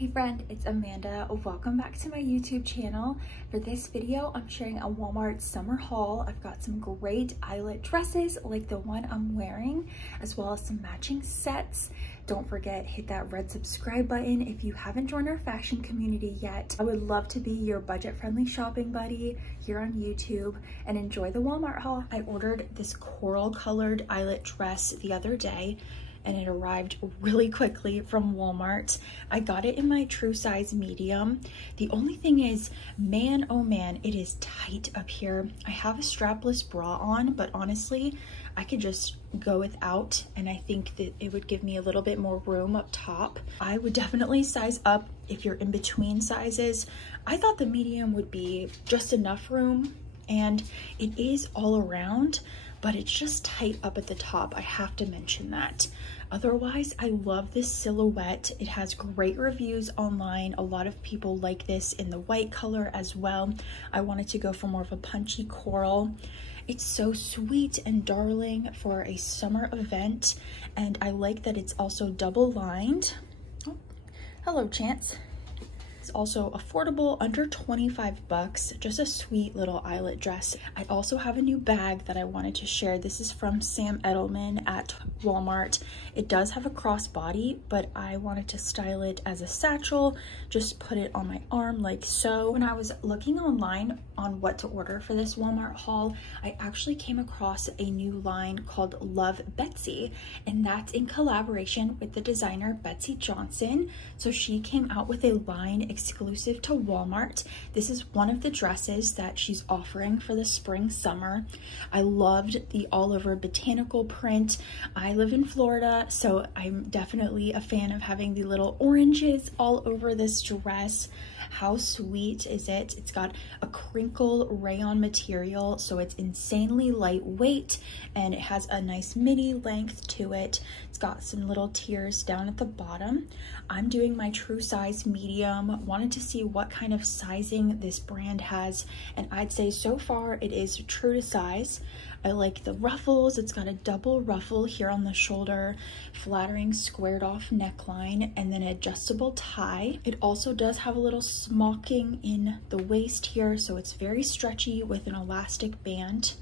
Hey friend, it's Amanda. Welcome back to my YouTube channel. For this video, I'm sharing a Walmart summer haul. I've got some great eyelet dresses like the one I'm wearing, as well as some matching sets. Don't forget, hit that red subscribe button if you haven't joined our fashion community yet. I would love to be your budget-friendly shopping buddy here on YouTube and enjoy the Walmart haul. I ordered this coral-colored eyelet dress the other day, and it arrived really quickly from Walmart. I got it in my true size medium. The only thing is, man, oh man, it is tight up here. I have a strapless bra on, but honestly, I could just go without, and I think that it would give me a little bit more room up top. I would definitely size up if you're in between sizes. I thought the medium would be just enough room, and it is all around, but it's just tight up at the top. I have to mention that. Otherwise, I love this silhouette. It has great reviews online. A lot of people like this in the white color as well. I wanted to go for more of a punchy coral. It's so sweet and darling for a summer event, and I like that it's also double lined. Oh, hello, Chance. It's also affordable, under 25 bucks, just a sweet little eyelet dress. I also have a new bag that I wanted to share. This is from Sam Edelman at Walmart. It does have a crossbody, but I wanted to style it as a satchel, just put it on my arm like so. When I was looking online on what to order for this Walmart haul, I actually came across a new line called Love Betsy, and that's in collaboration with the designer Betsy Johnson. So she came out with a line exclusive to Walmart. This is one of the dresses that she's offering for the spring summer. I loved the all over botanical print. I live in Florida, so I'm definitely a fan of having the little oranges all over this dress. How sweet is it? It's got a crinkle rayon material, so it's insanely lightweight, and it has a nice midi length to it. It's got some little tiers down at the bottom. I'm doing my true size medium. Wanted to see what kind of sizing this brand has, and I'd say so far it is true to size. I like the ruffles. It's got a double ruffle here on the shoulder, flattering squared off neckline, and then adjustable tie. It also does have a little smocking in the waist here, so it's very stretchy with an elastic band.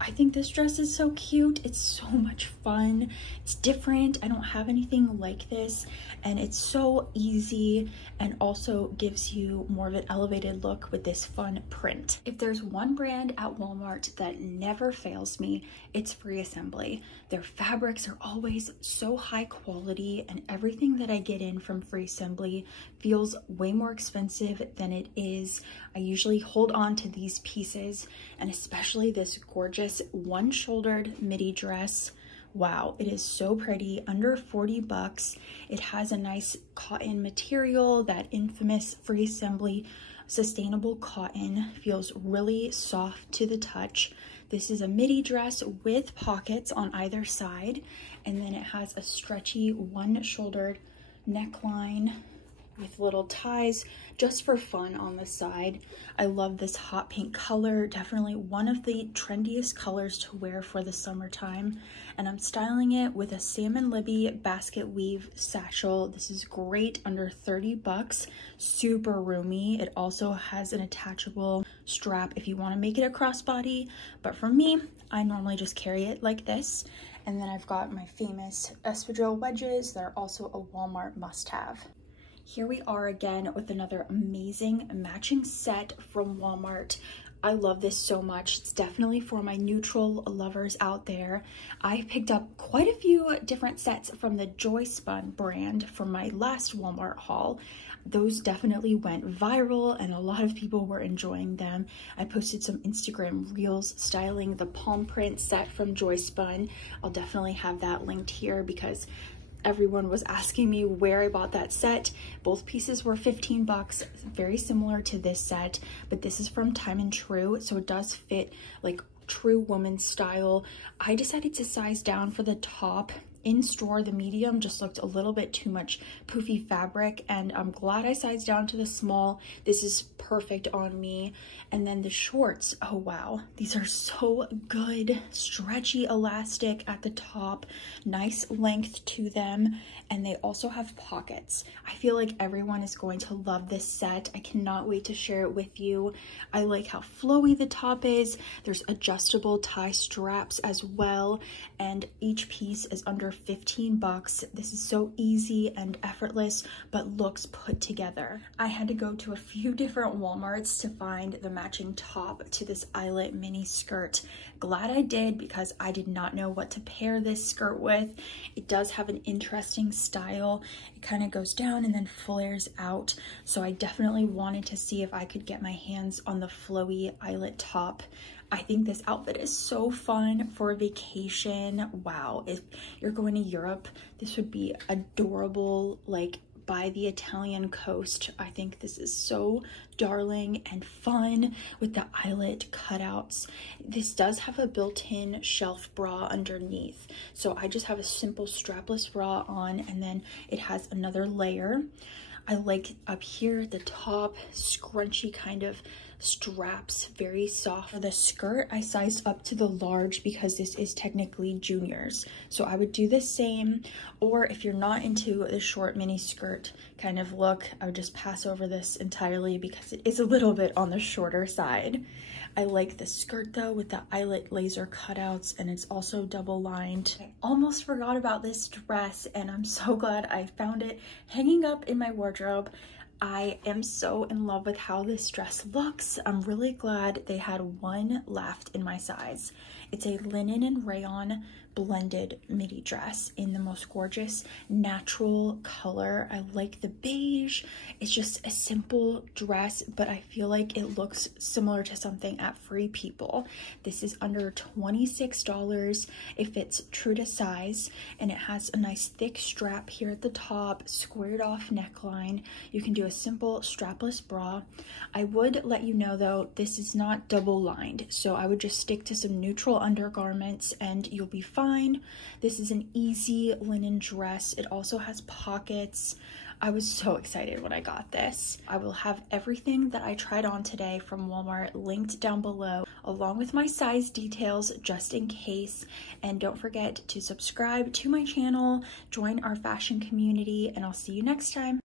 I think this dress is so cute. It's so much fun. It's different. I don't have anything like this, and it's so easy and also gives you more of an elevated look with this fun print. If there's one brand at Walmart that never fails me, it's Free Assembly. Their fabrics are always so high quality, and everything that I get in from Free Assembly feels way more expensive than it is. I usually hold on to these pieces, and especially this gorgeous one-shouldered midi dress. Wow, it is so pretty, under 40 bucks. It has a nice cotton material, that infamous Free Assembly sustainable cotton. Feels really soft to the touch. This is a midi dress with pockets on either side, and then it has a stretchy one-shouldered neckline with little ties just for fun on the side. I love this hot pink color, definitely one of the trendiest colors to wear for the summertime, and I'm styling it with a Salmon Libby basket weave satchel. This is great, under 30 bucks, super roomy. It also has an attachable strap if you want to make it a crossbody, but for me, I normally just carry it like this. And then I've got my famous espadrille wedges that are also a Walmart must-have. Here we are again with another amazing matching set from Walmart. I love this so much. It's definitely for my neutral lovers out there. I picked up quite a few different sets from the Joy Spun brand from my last Walmart haul. Those definitely went viral, and a lot of people were enjoying them. I posted some Instagram reels styling the palm print set from Joy Spun. I'll definitely have that linked here because everyone was asking me where I bought that set. Both pieces were 15 bucks, very similar to this set, but this is from Time and True, so it does fit like true woman style. I decided to size down for the top in store, the medium just looked a little bit too much poofy fabric, and I'm glad I sized down to the small. This is perfect on me. And then the shorts, oh wow, these are so good. Stretchy elastic at the top, nice length to them, and they also have pockets. I feel like everyone is going to love this set. I cannot wait to share it with you. I like how flowy the top is. There's adjustable tie straps as well, and each piece is under 15 bucks. This is so easy and effortless, but looks put together. I had to go to a few different Walmarts to find the matching top to this eyelet mini skirt. Glad I did, because I did not know what to pair this skirt with. It does have an interesting style. It kind of goes down and then flares out, so I definitely wanted to see if I could get my hands on the flowy eyelet top. I think this outfit is so fun for a vacation. Wow, if you're going to Europe, this would be adorable, like by the Italian coast. I think this is so darling and fun with the eyelet cutouts. This does have a built-in shelf bra underneath, so I just have a simple strapless bra on, and then it has another layer. I like up here at the top, scrunchy kind of straps, very soft. For the skirt, I sized up to the large because this is technically juniors, so I would do the same. Or if you're not into the short mini skirt kind of look, I would just pass over this entirely because it is a little bit on the shorter side. I like the skirt though with the eyelet laser cutouts, and it's also double lined. I almost forgot about this dress, and I'm so glad I found it hanging up in my wardrobe. I am so in love with how this dress looks. I'm really glad they had one left in my size. It's a linen and rayon blended midi dress in the most gorgeous natural color. I like the beige. It's just a simple dress, but I feel like it looks similar to something at Free People. This is under $26. It fits true to size, and it has a nice thick strap here at the top, squared off neckline. You can do a simple strapless bra. I would let you know though, this is not double lined, so I would just stick to some neutral undergarments and you'll be fine. This is an easy linen dress. It also has pockets. I was so excited when I got this. I will have everything that I tried on today from Walmart linked down below, along with my size details just in case. And don't forget to subscribe to my channel, join our fashion community, and I'll see you next time.